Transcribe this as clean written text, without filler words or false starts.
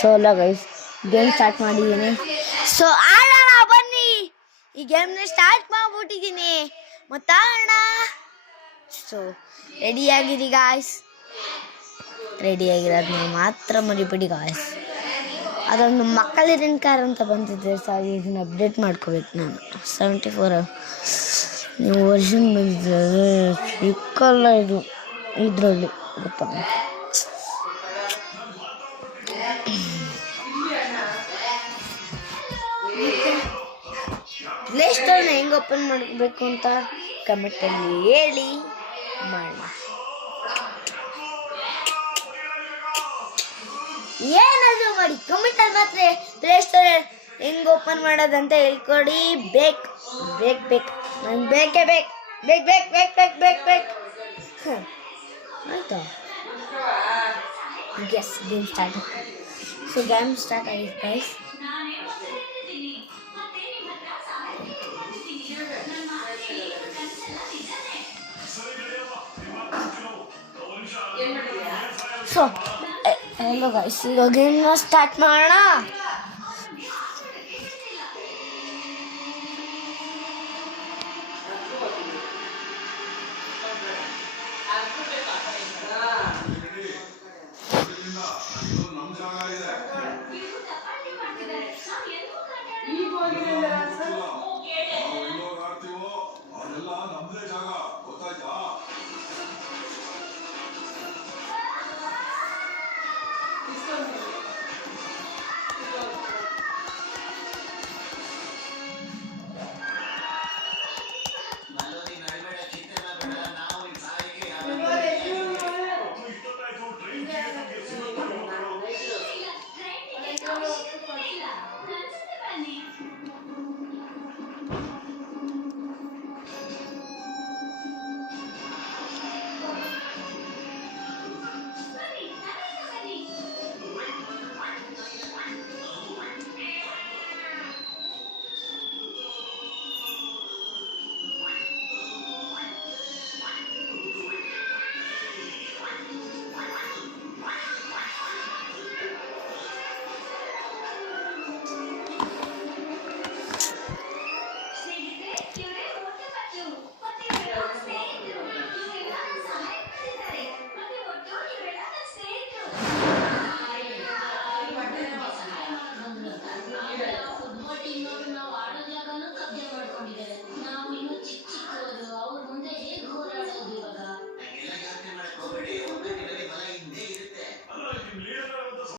So ಅಲ್ಲ guys, game start ಮಾಡಿದ್ದೀನಿ. So ಆಡೋಣ ಬನ್ನಿ. ಈ ಗೇಮ್ನ ಸ್ಟಾರ್ಟ್ ಮಾಡ್ಬಿಟ್ಟಿದ್ದೀನಿ, ಮತ್ತಾಡೋಣ. ಸೊ ರೆಡಿಯಾಗಿರಿ ಗಾಯ್ಸ್, ರೆಡಿಯಾಗಿರೋದು ನೀವು ಮಾತ್ರ ಮರಿಬೇಡಿ ಗಾಯ್ಸ್. ಅದೊಂದು ಮಕ್ಕಳಿರನ್ ಕಾರ್ ಅಂತ ಬಂದಿದೆ ಸರ್, ಇದನ್ನ ಅಪ್ಡೇಟ್ ಮಾಡ್ಕೋಬೇಕು ನಾನು. 74 ನೀವು ವರ್ಷನ್ ಬಂದಿದ್ದಾರೆ, ಸಿಕ್ಕಲ್ಲ ಇದು ಇದರಲ್ಲಿ ಗೊತ್ತಾ. ಪ್ಲೇ ಸ್ಟೋರ್ನ ಹೆಂಗೆ ಓಪನ್ ಮಾಡಬೇಕು ಅಂತ ಕಮೆಂಟಲ್ಲಿ ಹೇಳಿ, ಮಾಡೋಣ. ಏನಾದರೂ ಮಾಡಿ ಕಮೆಂಟಲ್ಲಿ ಮಾತ್ರ ಪ್ಲೇ ಸ್ಟೋರ್ ಹೆಂಗೆ ಓಪನ್ ಮಾಡೋದಂತ ಹೇಳ್ಕೊಡಿ. ಬೇಕು ನಂಗೆ ಬೇಕೇ ಬೇಕು. ಆಯಿತಾ? Guess game start. So game start ಆಗಿದೆ ಗೈಸ್. ಸೊ ಹೆಲೋ ಗೈಸ್, ಈಗ ಗೇಮ್ನ ಸ್ಟಾರ್ಟ್ ಮಾಡೋಣ.